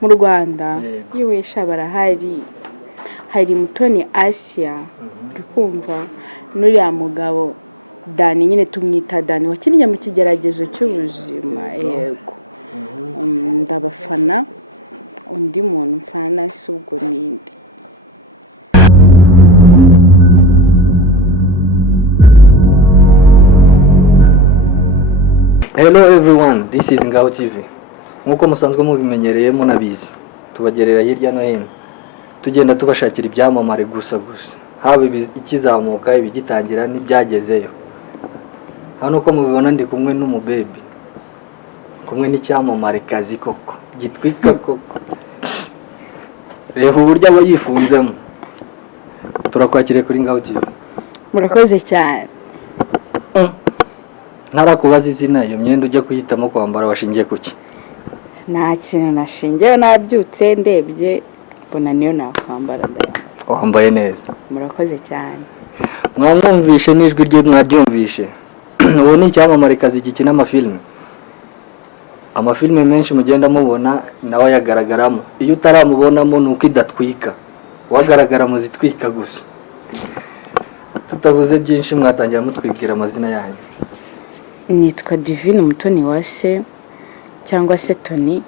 mu Rwanda yiwisha barahari. Hari Tonny ASSIA uri kumva n'uriya mugabo Dani, nyine tumwita Dani, wakinnye mu kigeragezo cy'ubuzima. Yego, ndabafana. Undi muntu mfana si ubwo ninde. Hello everyone, this is Ngaho TV. Nkuko musanzwe mubimenyereye munabizi, tubagerera hirya no hino tugenda tubashakira ibyamamare gusa haba ikizamuka ibigitangira n'ibyagezeyo. Hano uko mubibona ndi kumwe n'umubebi, kumwe n'icyamamare kazi koko gitwika koko. Reba uburyo aba yifunzemo. Turakwakire kuri Ngaho TV. Murakoze cyane. Ntarakubaza izina, iyo myenda ujya kuyitamo kwambara washingiye kuki? Nta kintu nashingiye, nabyutse ndebye mbona niyo nakwambara ndayambara. Wambaye neza. Murakoze cyane. Mwamwumvishe n'ijwi rye mwaryumvishe. Uwo ni icyamamare kazi gikina amafilme menshi mugenda mubona nawe yagaragaramo. Iyo utaramubonamo nuko idatwika, wagaragara mu zitwika gusa. Tutavuze byinshi mwatangira mutwibwira amazina yanyu. Nitwa Divine Umutoni wase cyangwa se Tonny.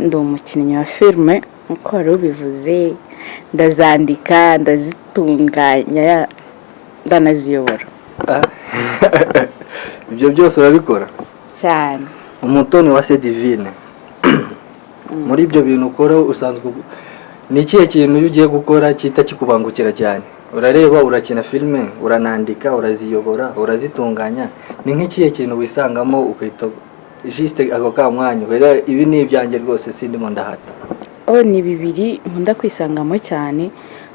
Ndi umukinnyi wa filme uko wari ubivuze, ndazandika, ndazitunganya, ndanaziyobora. Ibyo byose urabikora cyane. Umutoni wase Divine. Muri ibyo bintu ukora usanzwe ni ikihe kintu ugiye gukora cyita kikubangukira cyane? Urareba, urakina filme, uranandika, uraziyobora, urazitunganya. Ni nk'ikihe kintu wisangamo ukahita juste ako kamwanya ibi ni ibyanjye rwose sindimo ndahata? Ni bibiri nkunda kwisangamo cyane,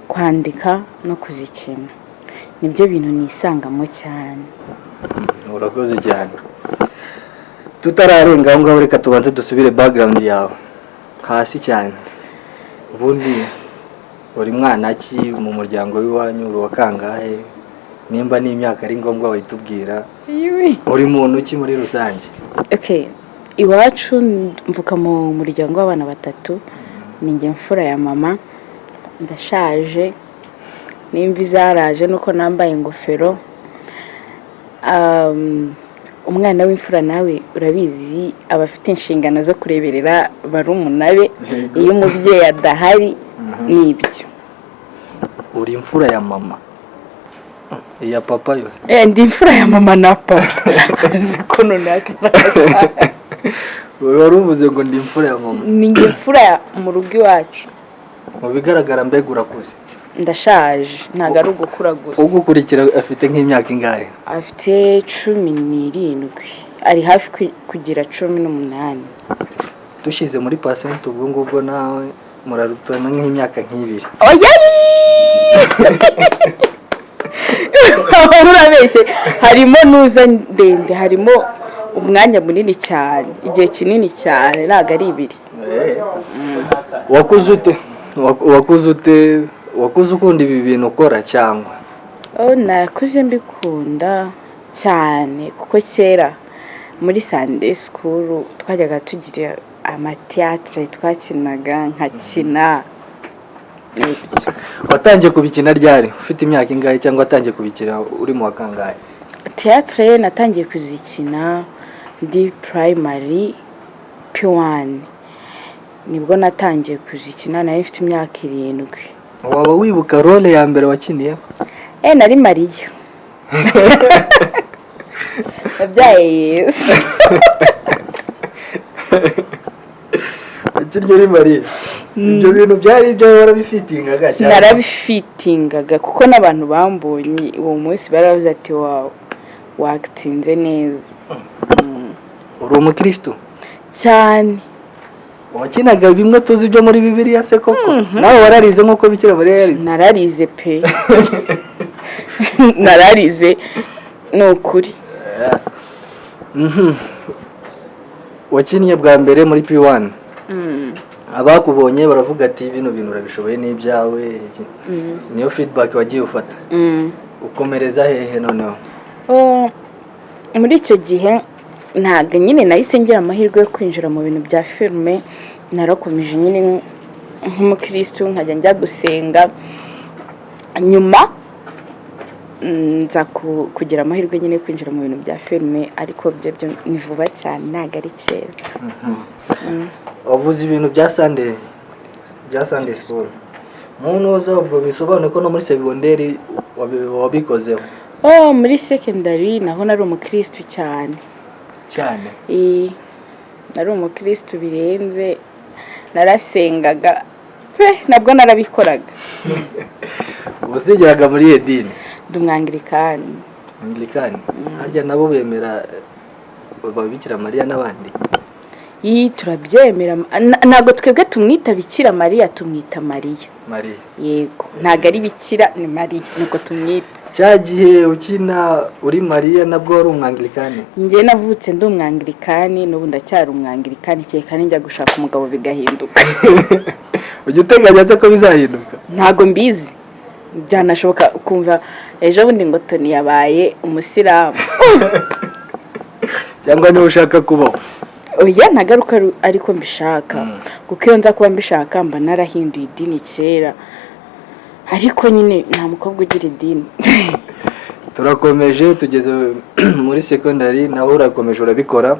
kwandika no kuzikina. Nibyo bintu nisangamo cyane. Urakoze cyane. Tutararenga aho ngaho reka tubanze dusubire background yawe hasi cyane. Ubundi uri mwana ki mu muryango w'iwanyu, uri wa kangahe? Nimba ni imyaka ari ngombwa wayitubwira. Uri muntu ki muri rusange? Okay, iwacu mvuka mu muryango w'abana batatu. Ninjye mfura ya mama, ndashaje, n'imvi zaraje nuko nambaye ingofero. Umwana w'imfura nawe urabizi abafite inshingano zo kureberera barumunabe iyo umubyeyi adahari. Nibyo. Uri imfura ya mama? Iya papa yose? Ndi imfura ya mama na papa. Ziko nonaka. Wari uvuze ngo ndi imfura ya mama? Ni imfura mu rugo iwacu. Mu bigaragara mbega urakuze? Ndashaje, ntago ari ugukura gusa. Ugukurikira afite nk'imyaka ingahe? Afite 17. Ari hafi kugira 18. Dushize muri percent ubwo ngubwo nawe murarutana nk'imyaka nk'ibiri. Urabeshye, harimo nuza ndende, harimo umwanya munini cyane, igihe kinini cyane, ntago ari ibiri. Wakuze ukunda ibi bintu ukora cyangwa? Nakuze mbikunda cyane kuko kera muri Sunday school twajyaga tugira amateatre twakinaga nkakina. Watangiye kubikina ryari? Ufite imyaka ingahe cyangwa watangiye kubikina uri mu wakangahe? Teatre natangiye kuzikina ndi primary P1. Nibwo natangiye kuzikina, nari mfite imyaka 7. Waba wibuka role ya mbere wakiniye? Nari Mariya. Abyaye Yesu. Akiryo ari Mariya. Ibyo bintu byari ibyo warabifitingaga cyane? Narabifitingaga kuko n'abantu bambonye uwo munsi baravuze ati wow, wakitinze neza. Uri umukristo? Cyane. Wakinaga bimwe tuzi byo muri Bibiliya se koko? Nawe wararize nkuko Bikira Mariya yarize? Nararize pe. Nararize n'ukuri. Wakiniye bwa mbere muri P1. Abakubonye baravuga ati bino bintu urabishoboye n'ibyawe. Niyo feedback wagiye ufata? Ukomereza hehe noneho? Muri icyo gihe ntago nyine nahise ngira amahirwe yo kwinjira mu bintu bya filme narakomeje nyine nk'umukristo nkajya njya gusenga, nyuma nza kugira amahirwe nyine kwinjira mu bintu bya filime, ariko byo ni vuba cyane ntabwo ari kera. wavuze ibintu bya Sunday school munoza, ubwo bisobanuye ko no muri segonderi wabikozeho? Muri secondary naho nari umukristo cyane. Nari umukristo birenze, narasengaga nabwo narabikoraga. Usigeraga muri edini? Dumwangirikani. Harya nabo bemera Bikira Mariya n'abandi? Turabyemera, ntabwo twebwe tumwita Bikira Mariya, tumwita Mariya. Yego, ntabwo ari Bikira, ni Mariya nuko tumwita. Cya gihe ukina uri Mariya nabwo wari umwangirikani? Njye navutse ndi umwangirikani, n'ubu ndacyari umwangirikani, kereka njya gushaka umugabo bigahinduka. Ujya uteganya se ko bizahinduka? Ntabwo mbizi, byanashoboka ukumva ejo bundi ngo Tonny yabaye umusilamu. Cyangwa niwe ushaka kubaho? Oya, ntagaruka ariko mbishaka, kuko iyo nza kuba mbishaka mba narahinduye idini kera, ariko nyine nta mukobwa ugira idini. Turakomeje tugeze muri secondary, naho urakomeje urabikora.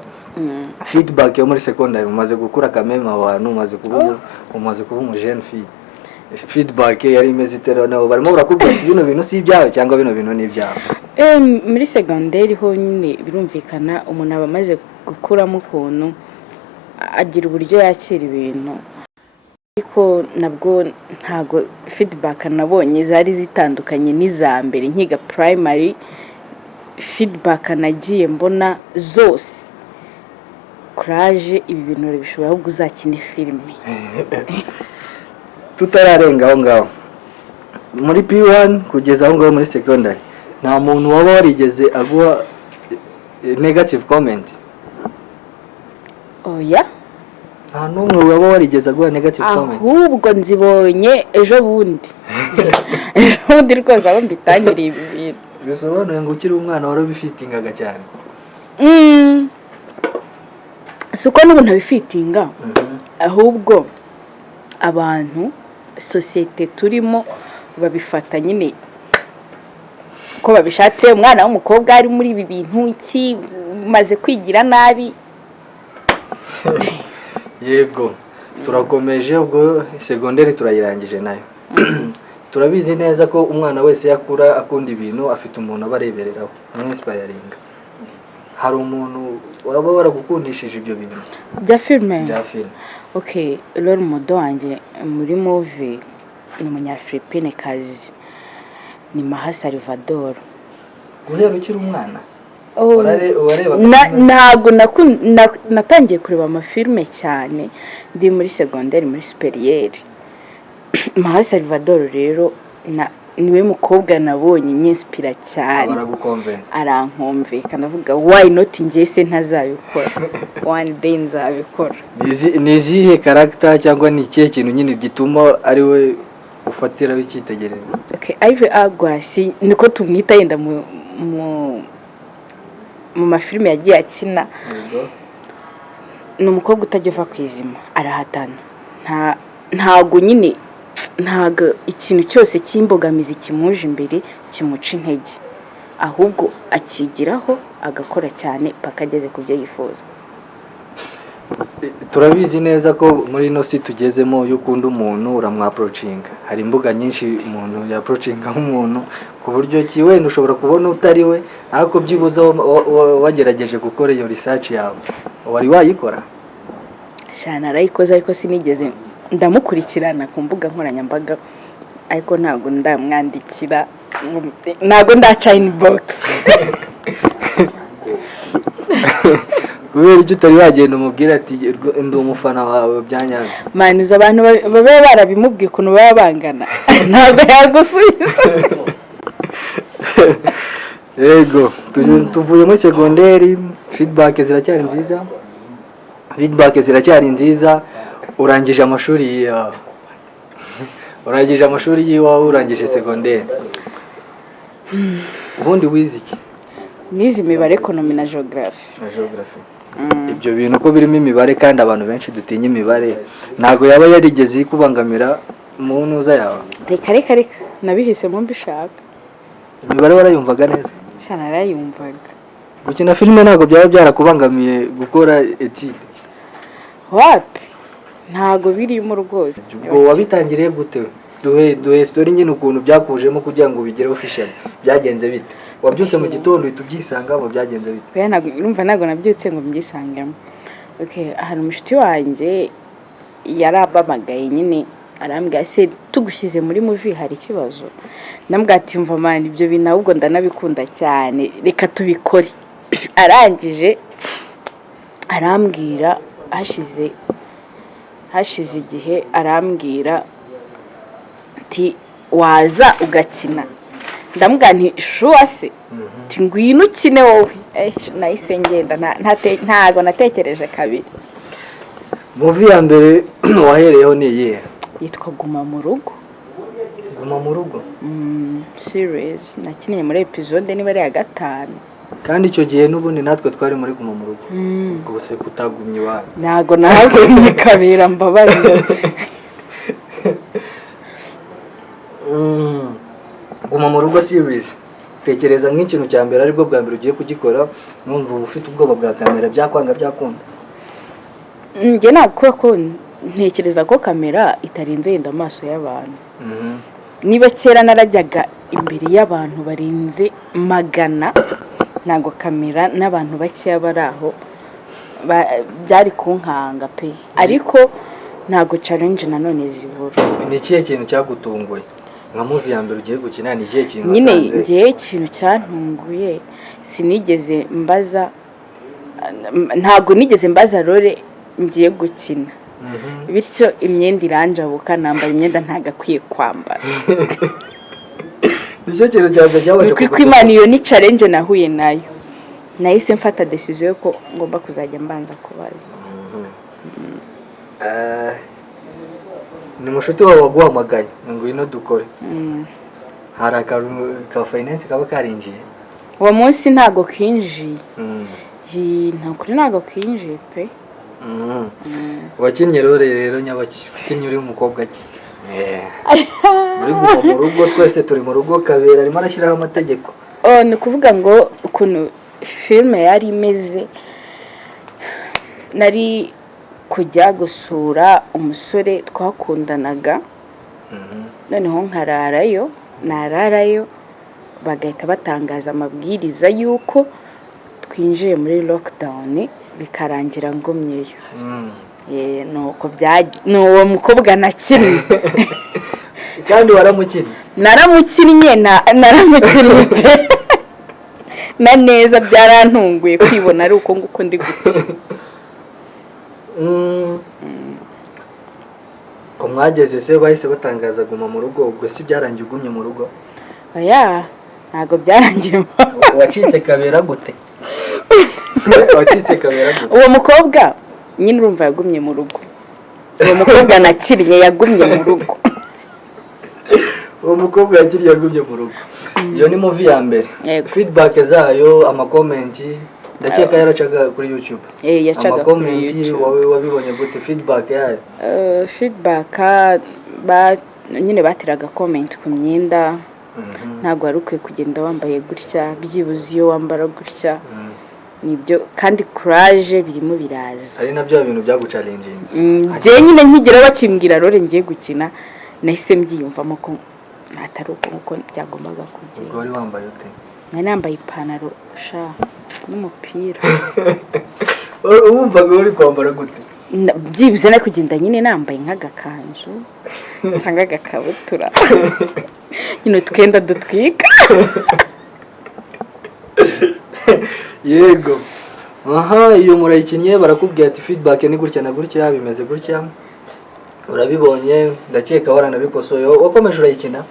Feedback yo muri secondary, umaze gukura kameme abantu, umaze kuba umujene fille. Feedback yari imeze itera, nabo barimo barakubwira ati bino bintu si ibyawe cyangwa bino bintu ni ibyawe? Muri secondary ho nyine birumvikana, umuntu aba amaze gukuramo ukuntu agira uburyo yakira ibintu, ariko nabwo ntago feedback nabonye zari zitandukanye n'iza mbere nkiga primary. Feedback nagiye mbona zose, courage, ibi bintu bishobora ahubwo uzakina filime. Tutararenga aho ngaho muri P1 kugeza aho ngaho muri secondary, nta muntu waba warigeze aguha negative comment? Oya, nta n'umwe waba warigeze aguha negative comment? ahubwo nzibonye ejo bundi. Ejo bundi rwose aho mbitangiriye ibi bintu. Bisobanuye ngo ukiri umwana warabifitingaga cyane? Suko n'ubu ntabifitinga, ahubwo abantu sosiyete turimo babifata nyine ko babishatse. Umwana w'umukobwa ari muri ibi bintu iki, maze kwigira nabi. Yego, turakomeje, ubwo segonderi turayirangije nayo. Turabizi neza ko umwana wese yakura akunda ibintu afite umuntu abarebereraho, inspiring. Hari umuntu waba waragukundishije ibyo bintu bya filime? Okay, role model wanjye muri movie ni umunyafilipine kazi, ni Salvador. Guhera ukiri umwana? Ntabwo natangiye kureba amafilime cyane ndi muri secondaire, muri superiere. Salvador rero niwe mukobwa nabonye nyinspira cyane, arankomveka, ndavuga why not njye se ntazabikora, one day nzabikora. Ni izihe character cyangwa ni ikihe kintu nyine gituma ari we ufatiraho icyitegererezo? Agwa niko tumwita yenda mu mafilime yagiye akina. Ni umukobwa utajya uva ku izima, arahatana, ntago nyine ntago ikintu cyose cy'imbogamizi kimuje imbere kimuca intege, ahubwo akigiraho agakora cyane paka ageze ku byo yifuza. Turabizi neza ko muri ino si tugezemo iyo ukunda umuntu uramwaprocinga, hari imbuga nyinshi umuntu yaprocinga nk'umuntu, ku buryo ki wenda ushobora kubona utari we, ariko byibuze wagerageje gukora iyo research yawe. Wari wayikora? Narayikoze, ariko sinigeze ndamukurikirana ku mbuga nkoranyambaga, ariko ntabwo ndamwandikira, ntabwo ndaca inbox. Kubera icyo utari wagenda umubwira ati ndi umufana wawe byanyabyo? Manuza abantu baba barabimubwiye ukuntu baba bangana, ntabwo yagusubiza. Yego, tuvuye muri segonderi, feedback ziracyari nziza. Urangije amashuri yawe, urangije segonderi. Ubundi wize iki? Nize imibare, ekonomi na geography. ibyo bintu ko birimo imibare kandi abantu benshi dutinya imibare ntabwo yaba yarigeze kubangamira mu ntuza yawe. reka nabihisemo mbishaka. Imibare warayumvaga neza? Shana narayumvaga. Gukina filime ntabwo byaba byarakubangamiye gukora etide? Wapi, ntabwo birimo rwose. Ubwo wabitangiriye gute? Duhe story nyine ukuntu byakujemo kugira ngo ubigere official. Byagenze bite? Wabyutse mu gitondo uhita ubyisangamo, byagenze bite? Ntabwo nabyutse ngo mbyisangemo. Okay, ahantu umushuti wanjye yarabamagaye nyine arambwira se tugushyize muri movie hari ikibazo. Ndambwira ati mva man ibyo bintu ahubwo ndanabikunda cyane reka tubikore. Arangije arambwira hashize igihe arambwira ati waza ugakina. Ndambwira nti shuwa se ati ngwino ukine wowe. Nahise ngenda ntago natekereje kabiri. Movie ya mbere wahereyeho ni iyihe? Yitwa Guma mu Rugo. Guma mu Rugo? Series nakiniye muri episode niba ari ya 5. Kandi icyo gihe n'ubundi natwe twari muri Guma mu Rugo. Ubwo se kutagumye iwawe? Ntago nahagumye kabera mbabarira. Guma mu Rugo series. Tekereza nk'ikintu cya mbere aribwo bwa mbere ugiye kugikora numva ufite ubwoba bwa kamera byakwanga byakunda? Nge nakora ko ntekereza ko kamera itarenze yenda amaso y'abantu. Niba kera narajyaga imbere y'abantu barenze 100 ntago kamera n'abantu bakeya bari aho byari kunkanga pe. Ariko ntago challenge nanone zibura. Ni ikihe kintu cyagutunguye nka movie ya mbere ugiye gukina? Ni ikihe kintu nyine ngiye ikintu cyantunguye sinigeze mbaza, ntago nigeze mbaza role ngiye gukina. Bityo imyenda iranjabuka nambaye imyenda ntagakwiye kwambara. Nicyo kintu cyaje cyabaje kuri Imana iyo ni challenge nahuye nayo. Nahise mfata decision ko ngomba kuzajya mbanza kubaza. Ni mushuti wawe waguhamagaye ngo ino dukore. Hari ka finance kaba karinjiye? Uwo munsi ntago kinjiye. Ntago kinjiye pe. Wakinnye rero nyabaki? Wakinnye uri umukobwa ki? Muri Guma mu Rugo twese turi mu rugo, kabera arimo arashyiraho amategeko. Ni kuvuga ngo ukuntu filme yari imeze, nari kujya gusura umusore twakundanaga, noneho nararayo bagahita batangaza amabwiriza yuko twinjiye muri lockdown bikarangira ngomyeyo. Nuko n'uwo mukobwa nakinnye. Kandi waramukinnye? Naramukinnye pe. Na neza byarantunguye kwibona ari uko nguko ndi gukina. Ko mwageze se bahise batangaza Guma mu Rugo, ubwo si byarangiye ugumye mu rugo? Oya, ntago byarangiye. Wacitse kabera gute? Wacitse kabera gute? Uwo mukobwa nyine urumva yagumye mu rugo. Uwo mukobwa nakinnye yagumye mu rugo. Uwo mukobwa yagumye mu rugo. Iyo ni movie ya mbere. Feedback zayo, ama-comment ndakeka yaracaga kuri YouTube. Yacaga kuri YouTube. Wowe wabibonye gute feedback yayo? Feedback nyine batiraga comment ku myenda. Ntago ari ukwiye kugenda wambaye gutya, byibuze iyo wambara gutya. Nibyo kandi courage birimo biraza. Ari nabyo bintu byaguchallenginze. Je nyine nkigera bakimbwira role ngiye gukina nahise mbyiyumvamo ko atari uko byagombaga kugenda. Ubwo wari wambaye ute? Nari nambaye ipantaro n'umupira. Wumvaga uri kwambara gute? Byibuze na kugenda nyine nambaye nk'agakanzu cyangwa agakabutura. Nyine twenda dutwika. Yego. Iyo murayikinnye barakubwira ati feedback ni gutya na gutya bimeze gutya. Urabibonye ndakeka waranabikosoye. Wakomeje urayikina?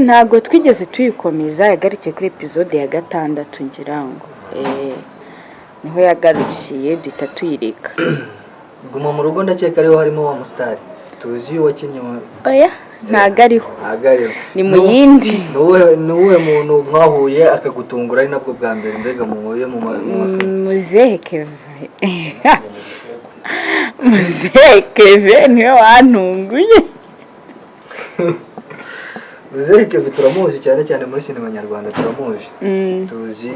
Ntago twigeze tuyikomeza, yagarukiye kuri episode ya 6 ngira ngo. Niho yagarukiye duhita tuyireka. Guma mu Rugo ndakeka ariho harimo wa mustari. tuzi wakinnye oya ntago ariho ni mu yindi. nuwe muntu mwahuye akagutungura ari nabwo bwa mbere mbega muhuye mu muzehe Keve niwe wantunguye. muzehe Keve turamuzi cyane cyane muri sinema nyarwanda turamuzi. tuzi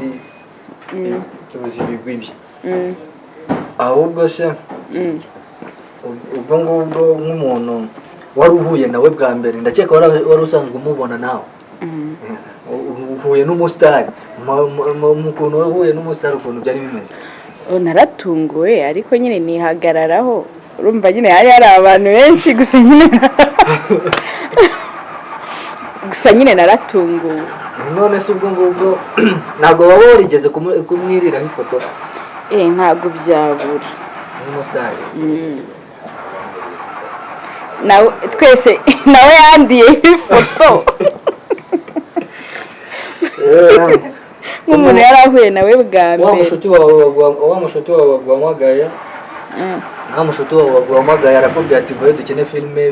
ibigwi bye. ahubwo se ubwo ngubwo nk'umuntu wari uhuye nawe bwa mbere ndakeka wari usanzwe umubona nawe uhuye n'umusitari mu kuntu wahuye n'umusitari ukuntu byari bimeze? naratunguwe ariko nyine nihagararaho urumva nyine hari abantu benshi gusa nyine naratunguwe. none se ubwo ngubwo ntabwo waba warigeze kumwiriraho ifoto? ntabwo byabura n'umusitari nawe twese nawe yandiye ifoto nk'umuntu yari ahuye nawe bwa mbere. wa mushuti wawe waguhamagaye nta mushuti wawe waguhamagaye arakubwira ati ngoye dukine filime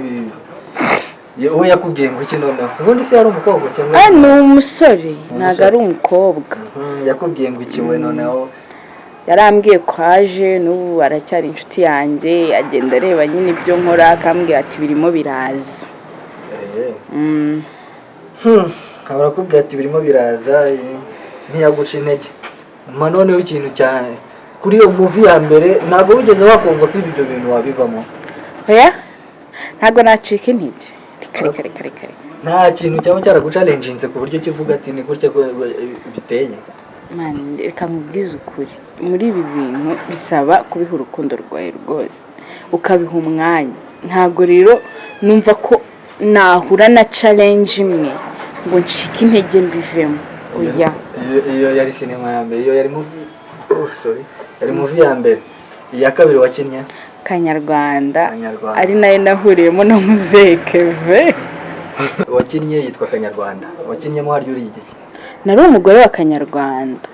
we yakubwiye ngo iki noneho? ubundi se yari umukobwa cyangwa ni umusore? ntabwo ari umukobwa. yakubwiye ngo iki we noneho? yarambwiye ko aje n'ubu aracyari inshuti yanjye, agenda areba nyine ibyo nkora akambwira ati birimo biraza. abarakubwira ati birimo biraza ntiyaguca intege. noneho ikintu cyane kuri iyo movie ya mbere ntabwo wigeze wakumva ko ibyo bintu wabivamo? oya ntabwo nacika intege. Kare nta kintu cyaba cyaragucalenjinze ku buryo kivuga ati ni gutya biteye? reka nkubwize ukuri, muri ibi bintu bisaba kubiha urukundo rwawe rwose ukabiha umwanya. ntabwo rero numva ko nahura na challenge imwe ngo ncike intege mbivemo. oya iyo yari sinema ya mbere, iyo yari movie ya mbere. iya kabiri wakinnye Kanyarwanda ari nayo nahuriyemo na muzehe Keve. wakinnye yitwa Kanyarwanda, wakinnyemo haryo uri iki? nari umugore wa Kanyarwanda.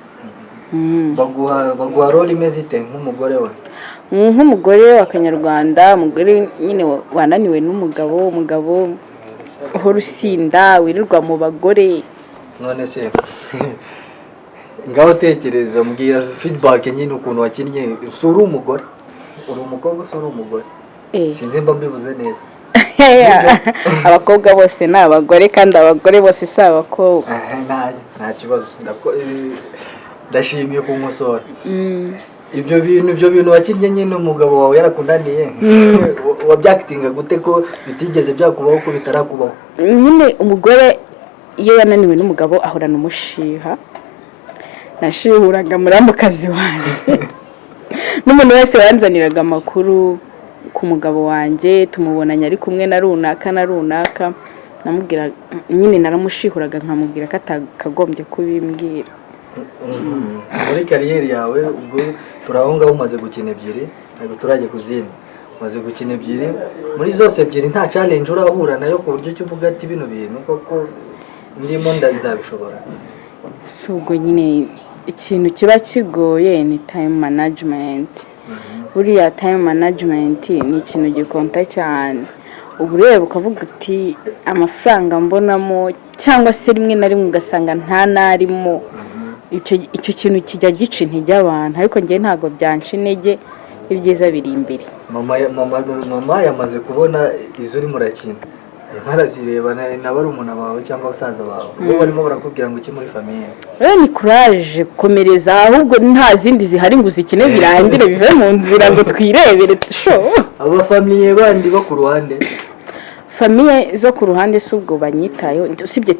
baguha role imeze ite nk'umugore we? nk'umugore wa Kanyarwanda, umugore nyine wananiwe n'umugabo, uhora usinda wirirwa mu bagore. none se ngaho tekereza mbwira feedback nyine ukuntu wakinnye. uri umugore? uri umukobwa se uri umugore? sinzi mba mbivuze neza. abakobwa bose ni abagore kandi abagore bose si abakobwa. nta kibazo, ndashimiye kumusora. ibyo bintu wakinnye nyine umugabo wawe yarakundaniye wabyakitinga gute ko bitigeze byakubaho ko bitarakubaho? nyine umugore iyo yananiwe n'umugabo ahorana umushiha. nashihuraga muramukazi wanjye n'umuntu wese wanzaniraga amakuru ku mugabo wanjye tumubonanye ari kumwe na runaka namubwira nyine naramushihuraga nkamubwira ko atakagombye kubimbwira. muri kariyeri yawe ubwo turahongaho umaze gukina ebyiri, ntabwo turajya ku zindi. umaze gukina ebyiri, muri zose ebyiri nta challenge urahura nayo ku buryo uvuga ati bino bintu koko ndimo nzabishobora? si ubwo nyine ikintu kiba kigoye ni time management. buriya time management ni ikintu gikonta cyane. ubu rero ukavuga uti amafaranga mbonamo cyangwa se rimwe na rimwe ugasanga nta narimo, icyo kintu kijya gica intege abantu, ariko njye ntabwo byanca intege, ibyiza biri imbere. mama yamaze kubona izo urimo urakina, barazireba na barumuna bawe cyangwa abasaza bawe, bo barimo barakubwira ngo iki muri famiye? ni courage, komereza, ahubwo nta zindi zihari ngo uzikine birangire bive mu nzira ngo twirebere show. abafamiye bandi bo ku ruhande? famiye zo ku ruhande si ubwo banyitayeho, usibye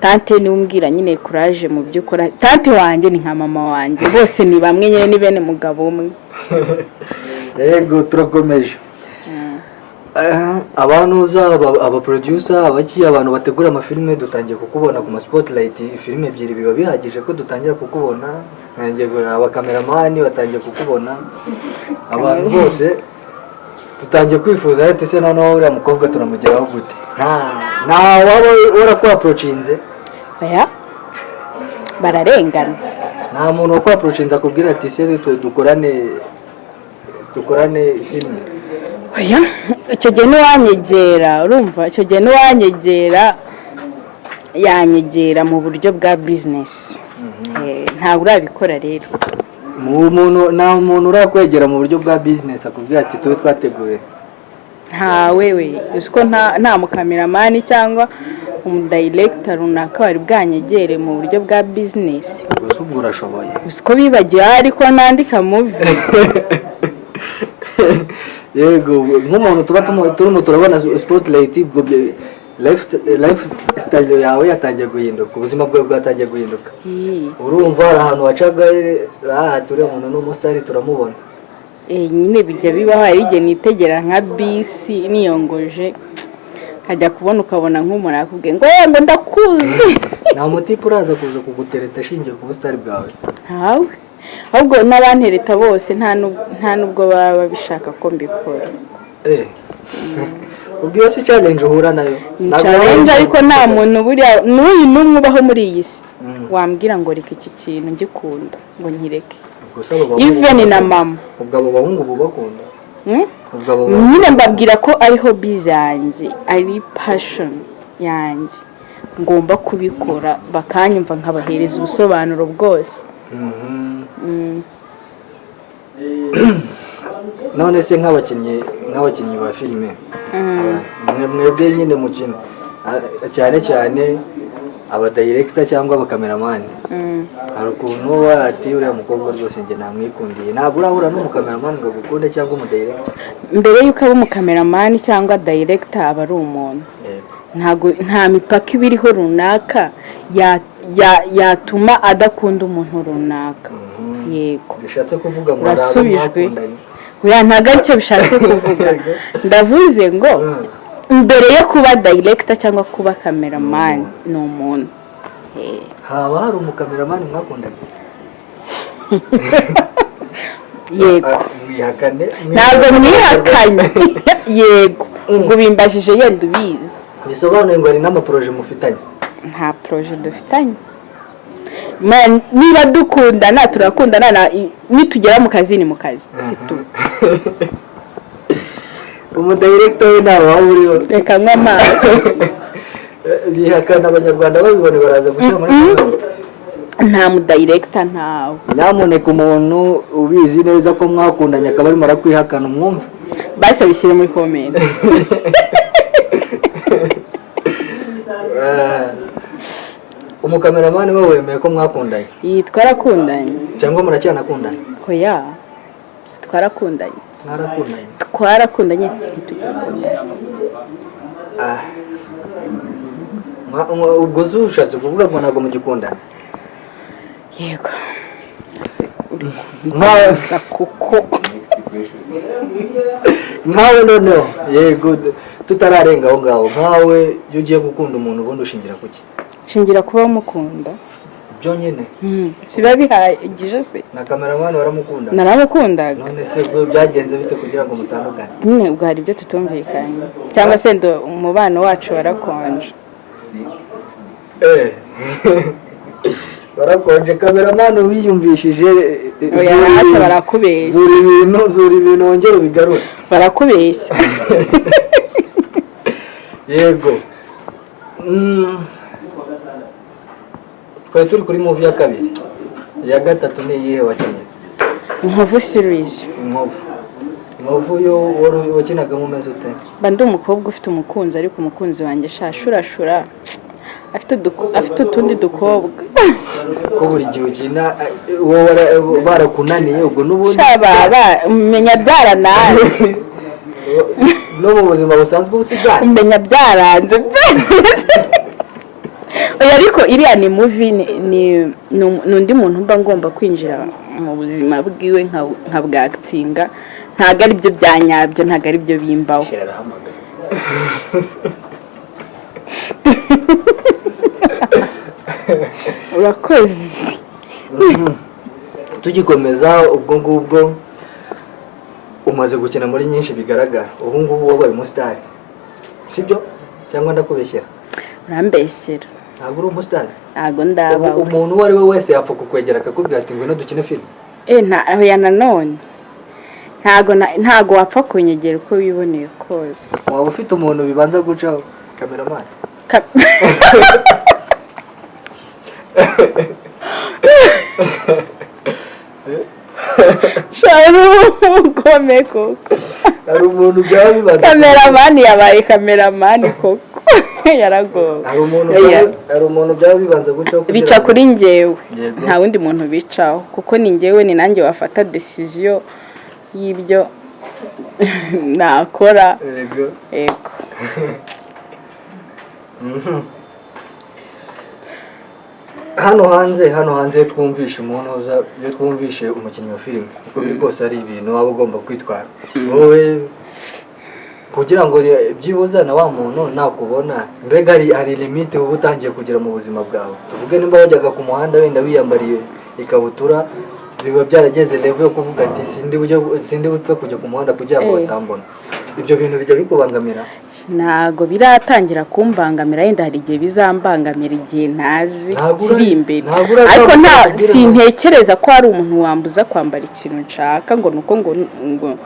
tante niwe umbwira nyine courage mu byo ukora. tante wanjye ni nka mama wanjye, bose ni bamwe nyine, ni bene mugabo umwe. yego turakomeje. abantu aba producer abantu bategura amafilime dutangiye kukubona ku ma spotlight. filime ebyiri biba bihagije ko dutangira kukubona. abakameramani batangiye kukubona, abantu bose tutangiye kwifuza ati se noneho uriya mukobwa turamugeraho gute? nta waba warakwaprocinze? oya bararengana. nta muntu wakwaprocinze akubwira ati se dukorane filime? oya icyo gihe ntiwanyegera urumva icyo gihe ntiwanyegera yanyegera mu buryo bwa bizinesi ntabwo urabikora rero nta muntu urakwegera mu buryo bwa bizinesi akubwira ati tube twateguye wewe uzi ko nta mukameramani cyangwa umudayiregita runaka wari bwanyegere mu buryo bwa bizinesi gusa ubwo urashoboye uzi ko bibagiwe ariko nandika muvi yego nk'umuntu tuba turimo turabona sipotirayiti ubwo life style yawe yatangiye guhinduka ubuzima bwawe bwatangiye guhinduka urumva hari ahantu wacaga turiya muntu ni umusitari turamubona nyine bijya bibaho hari igihe nitegera nka bisi niyongoje nkajya kubona ukabona nk'umuntu akubwiye ngo yego ndakuzi nta mutipe uraza kuza kugutereta ashingiye ku busitari bwawe ntawe ahubwo n'abantereta bose nta nubwo baba babishaka ko mbikora ubwo iyo si challenge uhura nayo challenge ariko nta muntu buriya n'uyu n'umwe ubaho muri iyi si wambwira ngo reka iki kintu ngikunda ngo nkireke even na mama ubwo abo bahungu bubakunda nyine mbabwira ko ari hobby zanjye ari passion yanjye ngomba kubikora bakanyumva nkabahereza ubusobanuro bwose none se nk'abakinnyi ba filime mwebwe nyine mukina cyane cyane abadirekita cyangwa abakameramani hari ukuntu wati uriya mukobwa rwose njye namwikundiye ntabwo urahura n'umukameramani ngo agukunde cyangwa umudirekita mbere y'uko aba umukameramani cyangwa direkita aba ari umuntu nta mipaka iba iriho runaka yatuma adakunda umuntu runaka yego bishatse kuvuga ngo urasubijwe ntabwo aricyo bishatse kuvuga ndavuze ngo mbere yo kuba direkita cyangwa kuba kameramani ni umuntu haba hari umukameramani mwakundanye yego ntabwo mwihakanye yego ngo bimbajije yenda ubizi bisobanuye ngo hari n'amaporoje mufitanye nta poroje dufitanye niba dukundana turakundana nitugera mu kazi ni mu kazi si tu umudirekita we ntawe waba uriho reka nywa amazi bihakana abanyarwanda babibone baraza gushyira muri kamera nta mudirekita ntawe nyamuneka umuntu ubizi neza ko mwakundanye akaba arimo arakwihakana umwumve basi abishyire muri komenti umukameramani we wemeye ko mwakundanye twarakundanye cyangwa muracyanakundanye oya twarakundanye twarakundanye ubwo ushatse kuvuga ngo ntabwo mugikundana yego nkawe noneho yego tutararenga aho ngaho nkawe iyo ugiye gukunda umuntu ubundi ushingira ku ki shingira kuba umukunda byonyine siba bihagije se na kameramani waramukunda naramukundaga none se ubwo byagenze bite kugira ngo mutandukane nyine ubwo hari ibyo tutumvikanye cyangwa se umubano wacu warakonje barakonje kameramani wiyumvishije barakubeshya zura ibintu wongere ubigarure barakubeshya yego twari turi kuri movie ya kabiri iya gatatu ni iyihe wakinnye inkovu series inkovu yo wakinagamo umeze ute mba ndi umukobwa ufite umukunzi ariko umukunzi wanjye shashurashura afite utundi dukobwa ko buri gihe ukina barakunaniye ubwo n'ubundi menya byarananze no mu buzima busanzwe ubusigaye menya byaranze ariko iriya ni movie ni undi muntu mba ngomba kwinjira mu buzima bwiwe nka bwakitinga ntabwo ari byo bya nyabyo ntabwo ari byo bimbaho urakoze tugikomeza ubwo ngubwo umaze gukina muri nyinshi bigaragara ubu ngubu wabaye umusitari sibyo cyangwa ndakubeshyera urambeshyera ntabwo uri umusitari ntabwo ndabawe umuntu uwo ari we wese yapfa kukwegera akakubwira ati ngwino dukine filime ntaho nanone ntago wapfa kunyegera uko wiboneye kose. Waba ufite umuntu bibanza gucaho cameraman? Sharu kome koko. Hari umuntu byaba bibanza. Cameraman yabaye cameraman koko. Yaragowe. Hari umuntu byaba bibanza gucaho. Bica kuri njyewe. Nta wundi muntu bicaho kuko ni njyewe ni nanjye wafata decision y'ibyo nakora. Yego. Hano hanze twumvishe umunoza, iyo twumvishe umukinnyi wa filime uko biri kose ari ibintu waba ugomba kwitwara. Wowe kugira ngo byibuza na wa muntu nakubona mbega hari limite uba utangiye kugira mu buzima bwawe. Tuvuge nimba wajyaga ku muhanda wenda wiyambariye ikabutura, biba byarageze level yo kuvuga ati sindi bupfe kujya ku muhanda kugira ngo batambona. Ibyo bintu bijya bikubangamira? Ntago biratangira kumbangamira, yenda hari igihe bizambangamira igihe ntazi kiri imbere, ariko sintekereza ko hari umuntu wambuza kwambara ikintu nshaka ngo nuko ngo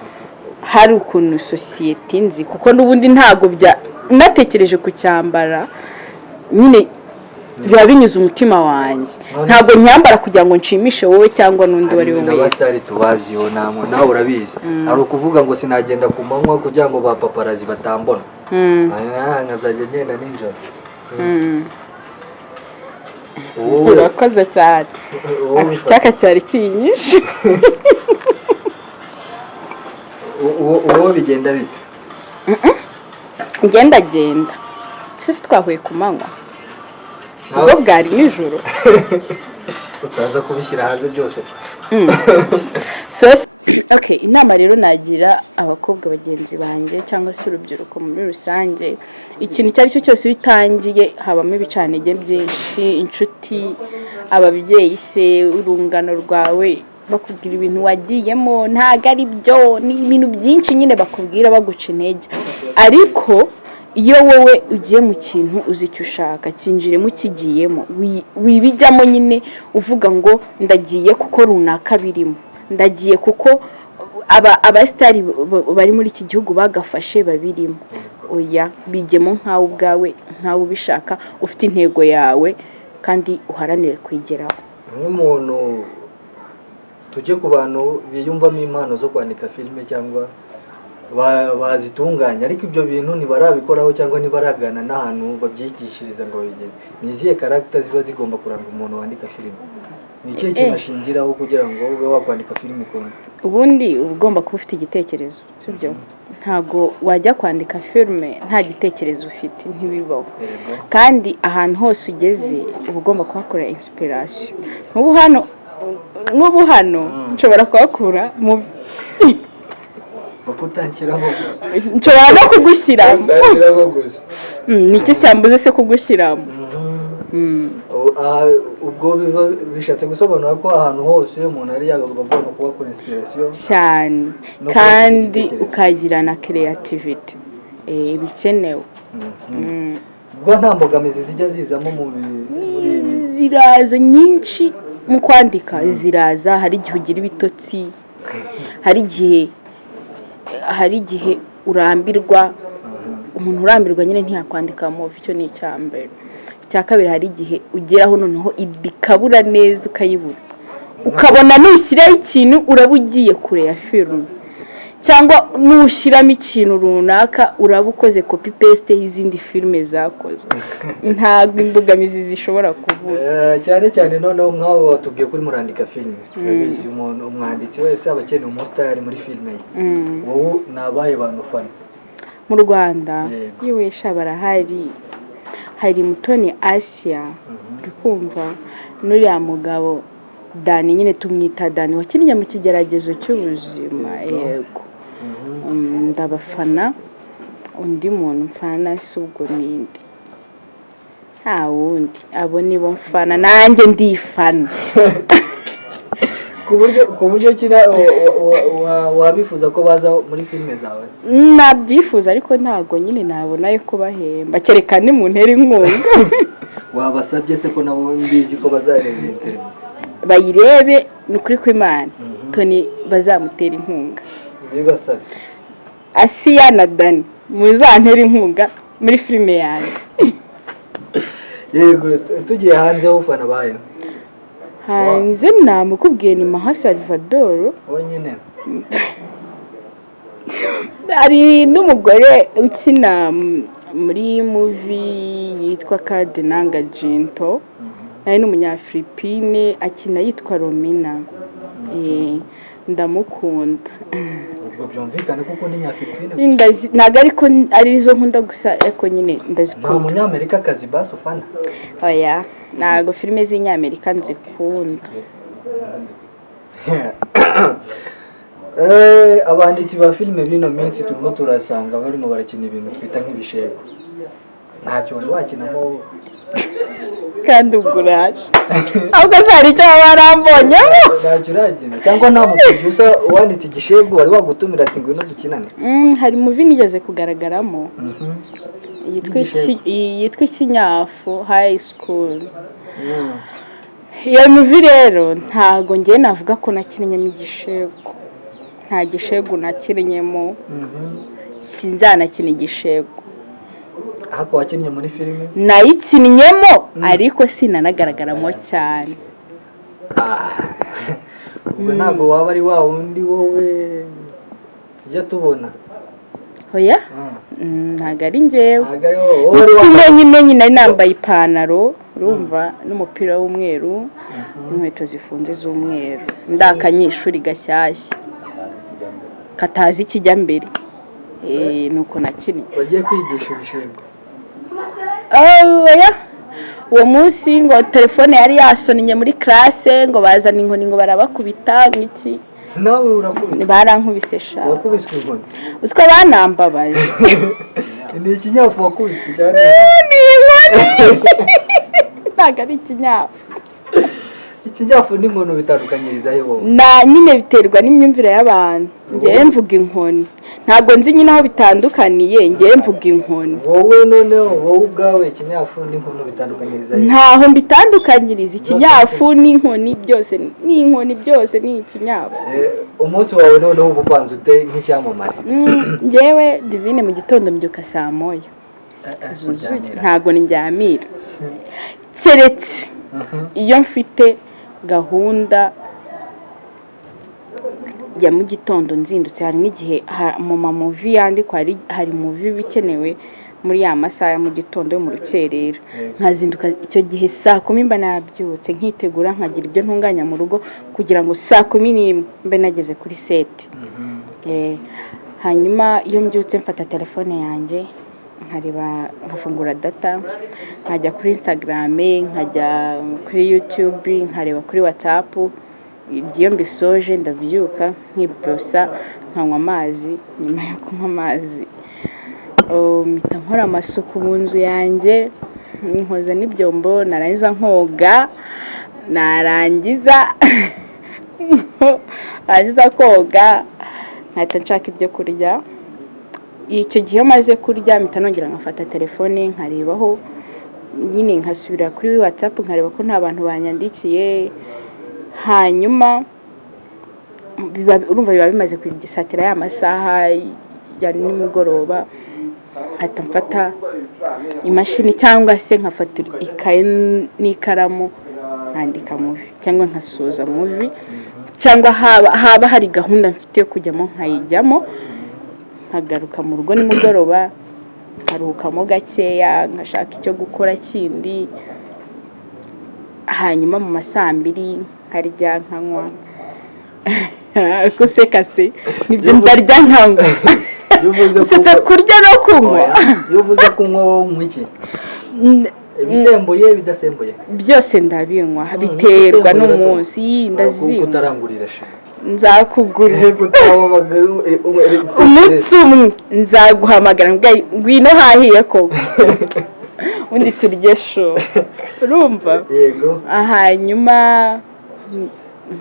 hari ukuntu society nzi, kuko n'ubundi ntago natekereje kucyambara nyine biba binyuze umutima wanjye. Ntabwo nyambara kugira ngo nshimishe wowe cyangwa n'undi wari we wese. Abasitari tubazi yo nawe urabizi. Hari ukuvuga ngo sinagenda ku manywa kugira ngo ba paparazi batambona. Nkazajya ngenda nijoro. Urakoze cyane. Icyaka cyari kinyishe. Uwo bigenda bite? Ngenda. Sisi twahuye ku manywa. Ubwo bwari nijoro. Utaza kubishyira hanze byose. Okay, inama rero nagira abakobwa bagenzi banjye cyangwa se urubyiruko muri rusange, ikintu icyo ari cyo cyose bitangiye habamo ibicanege byinshi, inshuti, ababyeyi se, urungano rwawe bakubwira ibintu wagiyemo ntago ari byo, ni ibintu byinshi nyine bakubwira baguca intege. Ariko iyo wowe ugiye mu kintu uzi icyo ushaka, kinjiremo ukigiyemo, wibijyamo nyine uvuga ngo ndagiye kuko runaka birimo, ndagiye kuko abasitari bari muri iki gihugu bagafashe babirimo. Oya, bijyemo nkawe ubwawe, nkawe ubishaka, ufite intego yawe kandi uharanire kwigeraho. Nk'umuntu tujye ku bantu biyumvamo impano zo kwandika filime cyangwa bazitunganya, ariko ibyo bintu ntibarabikoraho cyangwa ntibaragana n'ahantu babyigishiriza ngo bigende. Ni izihe character ziba zigomba kuranga umuntu wandika filime? Ni ikihe kintu ashingiraho kugira ngo ube wakwandika filime ikunda? Ubundi ugomba kuba ufite igitekerezo, sibyo? Ntago wajya kwandika filime nta gitekerezo ufite, ntibibaho. Kandi ahantu hose ugeze uba ugomba kuhakora inspiration. Nk'ubu hano nshobora kuhakura mu nshobora no kugushyiramo. Niki cyambuze se kugushyiramo? Ubwo biba bishatse gusobanura ko ahantu hose umuntu ari yagomba kuhakora inspiration cyane, kandi ukagira na creativity bikenewe. Ubwo nta mbogamizi zijya zizamo muri ziraza nyinshi mu kwandika, ziraza. Hari igihe ugira ibitotsi, hari igihe urambirwa. Umuntu urambirwa nyine ntiyakwandika mu icyo ni icyambere. Icya kabiri, hari igihe ugeraho noneho idikabura neza ukayibura, ukabona nushyiraho ikintu uraba ugiye kure ya filime, cyangwa nushyiramo ikintu runaka uraba ukoze copy paste y'izindi filime zakozwe. Ntabwo imbogamizi zishobora kubura. Cyane noneho mwaho watubwiye kuri murandika filime. Turabizi umuntu umwanditsi wese aba akeneye umustar muri filime ye. Wowe nabaye bantu fana mu Rwanda? Yiwisha barahari. Hari Tonny ASSIA, kumva n'uriya mugabo Dani, nyine tumwita Dani, wakinnye mu kigeragezo cy'ubuzima. Yego. Ndabafana. Undi muntu mfana si ubwo ninde? Nta wundi. Abo nibo mfana, nanjye ndifana. ku buryo kira wabifuza ko baza muri filime zawe? Nabyifuza, ariko ntago nyine nabona yo kubahemba, kereka ni mu ntera inkunga. Wabasabye se ko nabo mbizi ko bazareba interview? Bayirebe, ni ukuri kw'Imana Tonny bazamutera inkunga. bibasabe ASSIA na Dani muzantera inkunga muri filime yanjye. yego tugiye hanze ufana bayo Hanze namukubwiye ni Maha Salvador wenyine ari n'umugore ukina muri movie yitwa Kadenanga Jinto, ari n'umunyafilipine akina yitwa Romina. Ndamukunda. ubwo byumvikane kuko ndi nyafilipine Ntago ariko arizo nkunda gusa ariko nyine nta ndazikunda. munyamerika kazi basi ufana Oya, ntago filime z'inyamerika nzikunda. abanditsi ba filime bino minsi turimo turasanga barimo barakina ibintu twita nk'ibishego, ntacyo wari wakinamo Kandi ubwo uraje ahubwo se hari icyo barambonyemo. ntacyo urakina cyangwa nta muproducer wanditse igishego wari wagutumira ati ngwino dukinane? Hari movie nigeze kugaragaramo yitwa Ikinyafu High School. Iyo movie rero ntago ngiye navuga ko nakinnye igishego, nta gishego nakinnyeemo, sinzanakina igishego. Ahako wakinnye muri filime? Nayikinnyemo ariko sinanagaragaramo cyane. ubwo ntabwo waba ari wa wundi wowe tujya tubona? Oya, ntago ari njyewe. Ikimenyimenyi nari nambaye ipantaro urumva n'umupira w'umweru n'inkweto zifunze z'umweru, ndakanyeshuri gashyashya katazi kijya mbere. Nuko nakinnye. Wagiye kwigisha ibishego? Oya, uwo munsi ngo telefone yari yasonnye muri classe ngo bazana inkoni ngo barabakubita nk'iki. Nawe urakubita? Barankubise sha. Wakubiswe inkoni? Uziko banambabaje. Ni ikinyafu wakubiswe cyane? Ni inkoni. Ntago ari ikinyafu. Ikinyafu n'inkono bitandukanyiriza he wowe? Nyine biterwa n'imyumvire y'abantu. Ngiye mvuga inkoni, ntabwo nzi nyine aho bitandukaniye. Ngiye mvuga inkoni. Wowe noneho wowe ubwawe ikinyafu n'inkono bitandukanyiriza he? Ntaho mbitandukanyiriza. Ikinyafu n'inkoni byose ni inkoni, byose ni ikinyafu. Umunsi wawe noneho uba upanze ute nk'icyamamare? Ngewe Divine mu gitondo mbyuka saa moya. Ntago ndyamira keretse iyo mfite gahunda ya mu gitondo nzindutse. Hari nk'igihe mu movie yandikwa hari movie bikenewe muri ya masaha mu gitondo yo mu rukerera, nkazinduka icyo gihe saa 10 mba nabyutse nkitegura nkagira ibyo ntunganya mu rugo kugira ngo saa 11 mbe nageze kuri set. Hanyuma iyo mbyutse mfata telefone yanjye nkareba, nkafungura data, nkajya kuri Instagram, nkajya kuri YouTube, nkareba kuri WhatsApp. Ibyo mbisoje ndabyuka nkibrosa, nkanywa amazi. Nyuma yo kunywa amazi mpita nkora amasuku mu nzu yanjye, nkoza n'ibyombo, narangiza nkoga, narangiza koga nkahita nshaka ibyo kurya. Icyo gihe maze kurya mpita nongera nkafata telefone nkarebaho, nyine nkasubira kuri WhatsApp nkareba ko nta bantu banyandikiye. Hanyuma urumva biba bimaze kugisatira ya masaha ya nimugoroba, nkahita mfata imashini cyangwa se nkafata ikaye n'ikaramu nkandika movie cyangwa nkasoza movie, cyangwa haba hari gahunda mfite yo kujyamo nkayijyamo, nkagaruka mu rugo nimugoroba nkaruhukamo gakeya nkashaka icyo gukora kindi. Hanyuma mu masaa 2 nkarya nkanywa. Kuseka se nibyo ndarya nkanywa. Usetse kurya no kunywa. Yuvuze kunywa wowe unywa iki? Ibisembuye bidasembuye? Byose ndabinywa, biterwa n'umunsi. Ndazinywa. Utarangurira she? Nzakugurira. Umunsi umwe nzaguhamagara ngwino hahiye ko undi turye sho, urumva? Yego. Hanyuma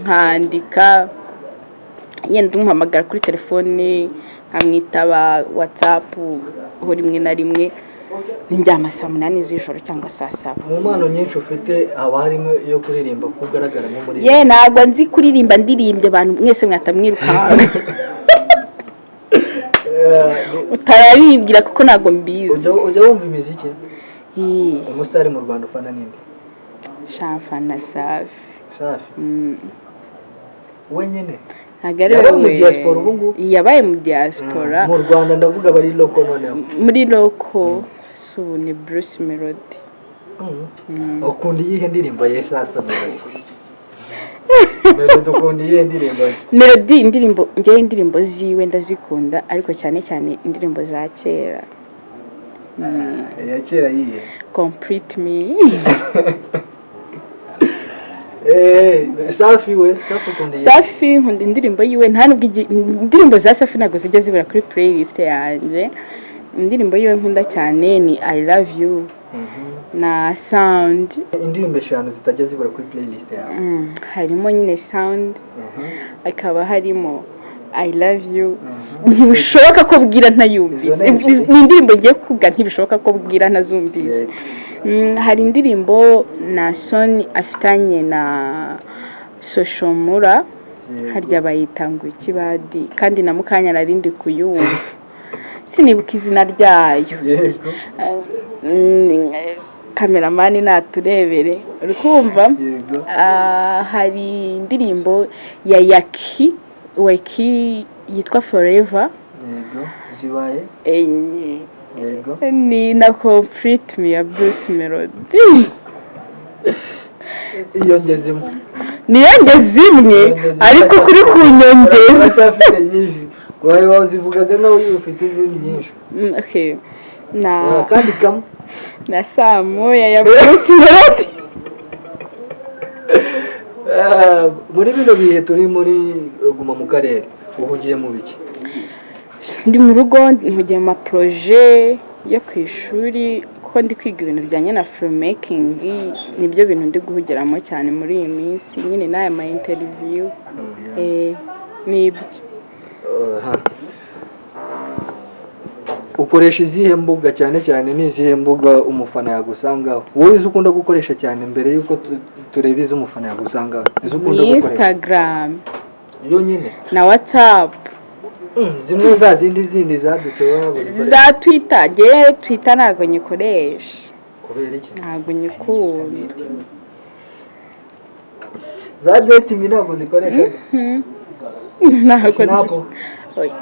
nkandika, yenda umuhamagara kuri telefone nkamwitaba WhatsApp rimwe na rimwe. Njyama saa 8 z'ijoro cyangwa saa 7. Mu mpano nyinshi ufite haba harimo iyo kuririmba kugaragara nko muri ntabwo nzi kuririmba, ndirimbye abantu mwese mwatamwiruka. utararimbwira kuko ntabwo mbizi. Ujya wumva imiziki? Umusitari mu Rwanda ufana ninde? Shafana Safi. Safi? Wenyine? Yabaye mu diaspora ubu ngubu? Yabaye mu diaspora. Mu Rwanda ndavuga bari loko noneho. Muri loko so ni Bruce Melody. Ukunda iyihe ndirimbo ye sasa Melody? Melody ukunda iyihe ndirimbo? Melody indirimbo ziwe ndazikunda ariko cyane cyane indirimbo za kera. Ya kera yihe? Complete Me. Safi we, Safi ukunda iyihe? Safi nkunda indirimbo yiwe, nta nubwo indirimbo za Safi ntabwo zijya zibura kuri playlist yanjye. Indirimbo yiwe nkunda cyane ni I Love You na Sound. Indirimbo eshanu zitajya zibura kuri playlist yawe? Harimo nyine Sound, akaba harimo I Love You. Ntibishoboka ko bwira ntayumvise. Ni indirimbo ngiye kuvuga ntibishoboka ko bwira ntazumvise. Hari indirimbo na Sony afitanye na Soshomura, harya bayita ngo ikibadi, kandi na mukanya narindi kuyumva sinibuka izina ryayo. Kameramani naturebere uri kumva. Hari indirimbo ya Weki yitwa Forever. Zibaye ni na Complete Me ya Bruce Melody. Iyo ngezimwe ariko kuri kunyongeza cyafite nyinshi. Wawe zivugaga nawe ufite izindi nyinshi. Okay. Kandi kamwe na saa moya ya Bruce Melody. Muri bino bihe turi muri guma mu karere uhugiye mu biki? Ndi mu rugo nhugiye mu projet yo ku ishuri kuko ndi kwiga ibintu bijyanye na filmmaking. Nibyo bintu ndi guhugiramo cyane muri iyi minsi, nyine n'aya ma interview. Nibyo. Ukoresha izihe mbuga cyane cyane? Ni izihe mbuga umufana yagusangaho? Wowe izo ukunda gukoresha cyane mbere yuko tureba izo umufana yagusangaho? Izo ukunda gukoresha? Instagram. Iyo nyine? Na WhatsApp. Zimwe za zindi zadutse waba zikoresha? Za Twitter. Twitter ntabwo nyikoresha. Kubera iki? Ntabwo nyikunda. Za dating ntabwo zikoresha?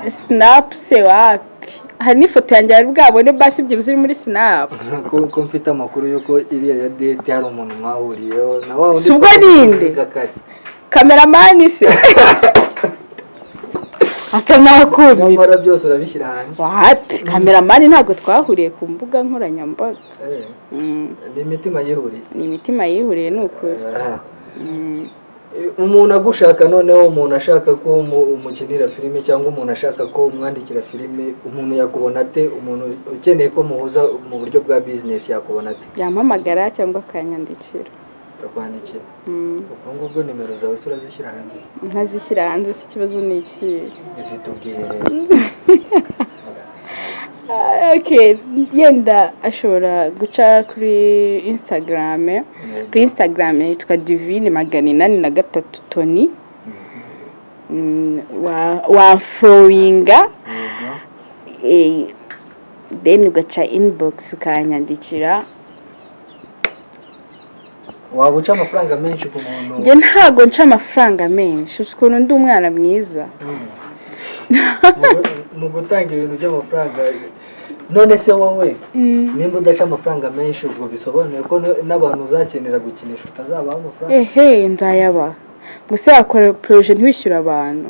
Snap se wapi? Hari n'ifoto yanjye ari bwabone basi ibyo biri muri Snap. Ko mfite amakuru yuko iriya ya date hari umuntu mwahuriyeho na wa undi. Subwo ninde? Kameramani se. Akanakuri. Nyamara byose urabishyira hanze. Wapi? Kameramani ntabwo twahuriye ku mbuga nkoranyambaga. Ni imitima yihuriye nuko. Umuntu agushaka noneho umuntu ashaka ko umukinira filime cyangwa umuntu ashaka ko umwandikira filime, umuntu yakubona ate? Umuntu ukeneye ko muhuza mu buryo bwa business yakubona ate? Yampamagara cyangwa akanyandikira. Takwandikira. Ubwo nimero zawe urazishyira hanze? Ntazishyira hanze, si kibazo ni iki? Zitubwire. Okay, yenda ashobora guca kuri Instagram. Kuri Instagram yitwa Divine803 Tonny. Wa followinga. Then ugaca inbox ukanyandikira. Waba uca amafaranga menshi ku muntu? Nge ntago nca amafaranga menshi, ukuntu ndi umwana mwiza. Mu gutanga ibintu by'amafaranga. None se wowe nimba udaca amafaranga menshi ubwo bisobanuye ko n'abantu uzakenera gukinisha utazabaha amafaranga? Nzayaba. Gusa wakora projet ntiwishyura abantu.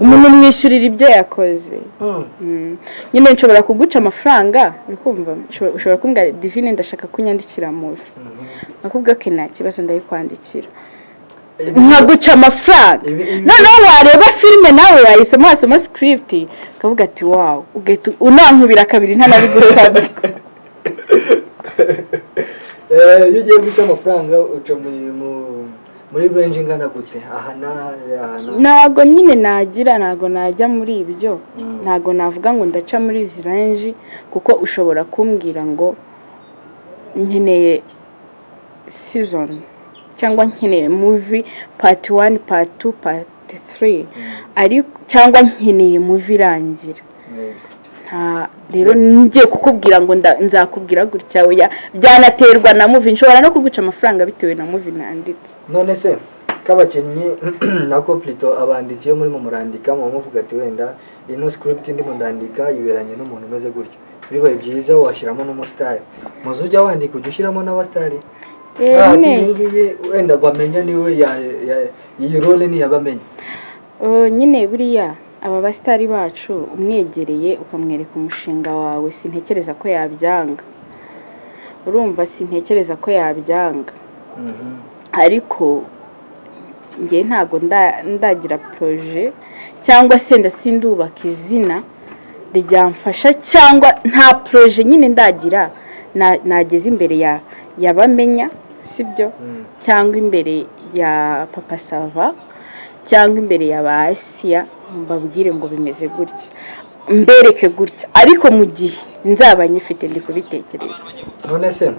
Umuntu mwishyurira ibyo yakoze. Nyine nshobora kuguca amafaranga, urikumva? Ushobora kumbwira Divine ndashaka kunyandikira movie. Nakubwiye ko nta kibazo ndayikwandikira. Nkaguca amafaranga. Noneho wareba filime nawe yayisoma wasoma script ukavuga ati wow, ugahita unankubira kabiri ntanabigusabye. Iyo ugiye guca amafaranga uca muri range ingana gute? Ntago nyine ntago najya muri ibyo. Ntago navuga ngo ndaca muri izi range kuko ushobora kumbwira ngo nkeneye season cyangwa nkeneye movie part 1 part 2 part 3 ariko cyangwa nkeneye movie irangira. rero ngiye kukubwira ngo nzakubwira gutya oya byanaterwa na movie nshobora no kuguca amafaranga bitewe na movie nanditse. None se kabakinnyi nako plito abanditsi yo muri mu murandika mu muvuga ati wenda ino script ndimo ndandika iberanye n'umuntu umeze gutya bibaye byiza washyiramo n'umustar muzujya wandika ujyushyiramo n'abastari ngiye wenda bamenya niwe iyi role ni yabamenya nyine buriya aba bastari bacu umwegereye ukamwereka umushinga wawe sintekereza ko yabyanga urumva sintekereza ko yabyanga ariko ngiye ntago ndagira projet cyangwa se ndasindubaka izina ryamfasha cyangwa nta projet nyine ndagira nageze imbere yabamenya sibyo cyangwa imbere ya papa sava cyangwa imbere ya ASSIA mbabwire ngo bimeze gutya mbereke gutya ariko mu gihe nzaba nyifite ndi kubitekereza. None se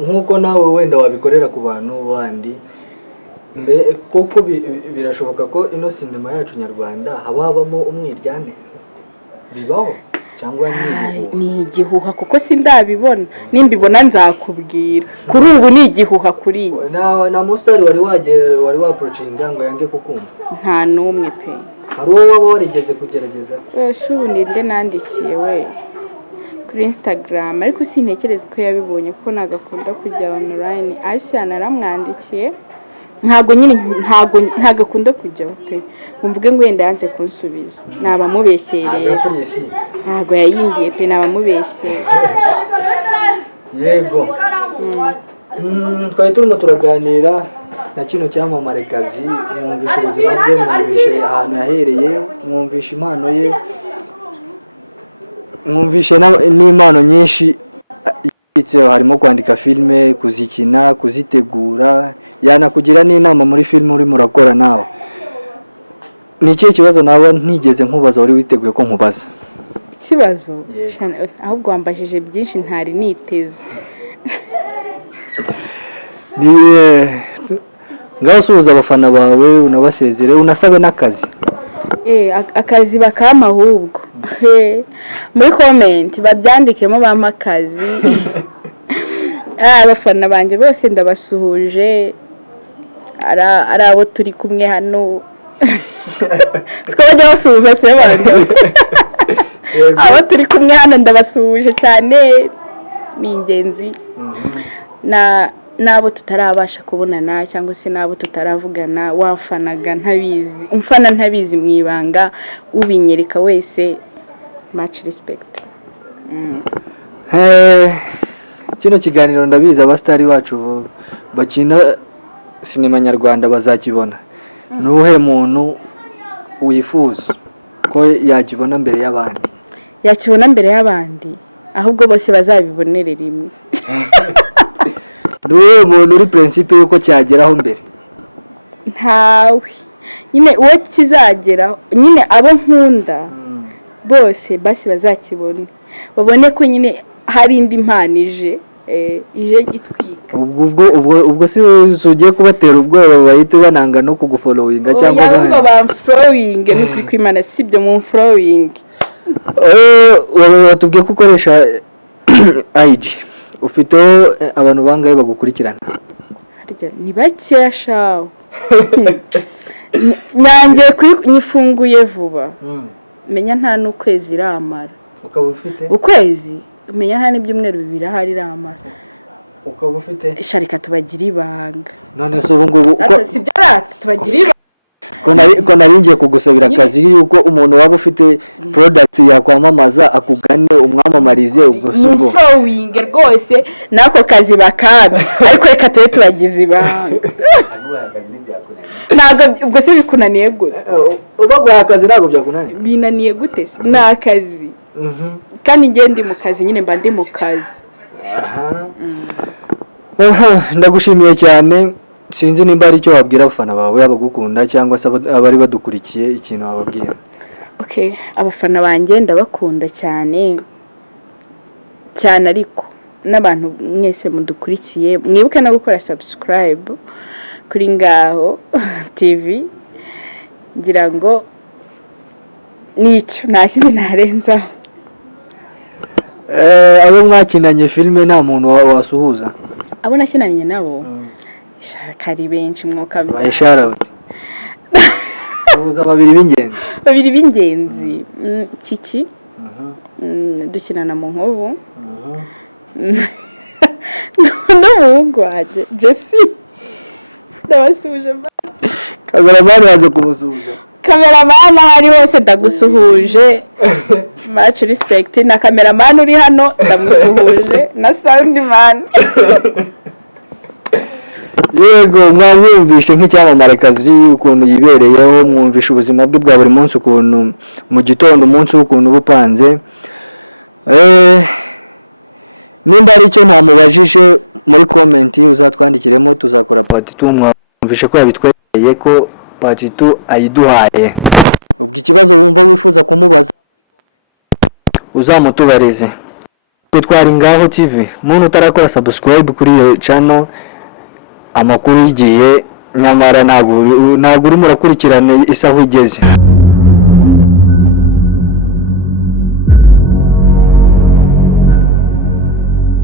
nkuko nawe wenda wabikorera ku bantu bandi koko birashoboka ko ino sinema yacu nyarwanda habamo umwiryane bibaho cyangwa ni igihuha kuko sindabibona nimbibona nzakubwira kuri ubu ni igihuha kuri na mustari wari waprocinga ngo yange kukumva nta numwe pe hari uwo waba warigeze kugerageza shubundi nde nandikiye we kuri Instagram ariko sintekereza ko yabibonye kuko nagakunda kujya online ASSIA naramwandikiye ntago nyine ntago akunda kujya pe mvuge ngo wenda yanze kunsubiza naba mubeshyereye ntago yayindiye pe naba mubeshyereye yego twari turimo turaganira na kino cyamamare kazi mwumvisha ubuzima bwe mwumvishe ahantu yahereye mwumvisha impano ye mwumvishe n'impano nyinshi harimo kwandika filime kuzikina kuzitegura yanakugira n'inama muri filime uri murakora nawe ni ikihe kibazo nawe ntigeze nkubaza wari witeguye ko nkubaza ikibazo ahubwo wambajije byinshi ntari niteze ngaho suhuza abafana bawe unabasezere unasabe n'akazi akazi bakama ahubwo muri comment babyandikemo bampa akazi abafana banjye bose ndabasuhuje ari abo turi kumwe hano twajya basuhuza se bandi abo turi kumwe hano ndabasuhuje cyane ni ingenzi nabo tutarabasha kubonana cyangwa se nabo tutaravugana wafanaga ntabizi umfana ntabizi mu ibanga ubinyereka wese much respect. Kino kiganiro ndabizi abastari bacu bakina sinema nyarwanda bazakibona nuhe muntu wifuza ko yakibona mbere y'abandi yakibona mbere y'abandi ahubwo bose bazabibonere rimwe nuhe muntu uri principe yuko cyageraho mbere ntawe nyine uwo kizageraho nyine abo nkunda bose basi bazakibone babone ko nyine hari indi mpano ije itwika ubwo si ugiye kubatera ubwoba bahita bananga no kugufollowinga cyangwa ahubwo bamfollowing no kwimana sibyo mu following watubwiye ko ukoresha IG ufite abantu bangaye bagukurikirana ni bakeya shaho nanjye nyifunguye vuba menya nta n'ukwezi iramara ukaba ufite ukwezi menya nta n'ibyumweru bibiri ahari iramara ukaba ufite sharika tubagira ibanga none se ubu ngubu sibyo rata tubagira ibanga ko naringiye kugusabira akazi yuko umuntu waba ufite product yakwamamaza akugane umwamamarize ubwo se ubwo following rwose nako kazi bakana ariko reka tuye tubagize ibanga ntabwo ubwo se bikunaniye gute ubaguha akazi ntabwo byakunaniye binaniye gute se ni akazi kandi njye ndi mu kazi nyine mba ndi mu kazi ndagushimiye cyane sinzi nimba ari icyo wabwira abafana bawe abagukunda cyangwa se abari badukurikiye ikintu wababwira. Abafana banjye ndabakunda cyane cyane ariko n'abantu mwese mudukurikiye mwibuke no gukora subscribe kuri Ngaho TV ngira ngo nicyo nta kindi narenzaho. abo mwakinanye filime nta muntu wasuhuza? Abo nakinanye nabo kari benshi mwuka bayisharawuti suhuza babiri b'ingenzi Kiki dukinana mu nkovu n'umuhungu wanjye Jesse ndabasuhuje. kameramani waze kumusuhuza? Kameramani ahari hose ndagusuhuje. Much respect na kameramani uri hano ndamusuhuje na soundman. Yego mwamwumvishe nk'icyamarekazi ukuntu yibereyeho, mwumvisha ubuzima bwe bwa buri munsi ukuntu mu gitondo umunsi ukuntu bupanze. Nimba ari cyo ntamubajije muri comment uzatwandikiremo tuzakora part 2. Mwumvishe ko yabitwereye ko part 2 ayiduhaye. Ubwo ikibazo wumva wifuza kumubaza uzamutubarize. Twari Ngaho TV. Muntu utarakora subscribe kuri iyo channel amakuru y'igihe nyamara ntabwo urimo urakurikirana isaho igeze.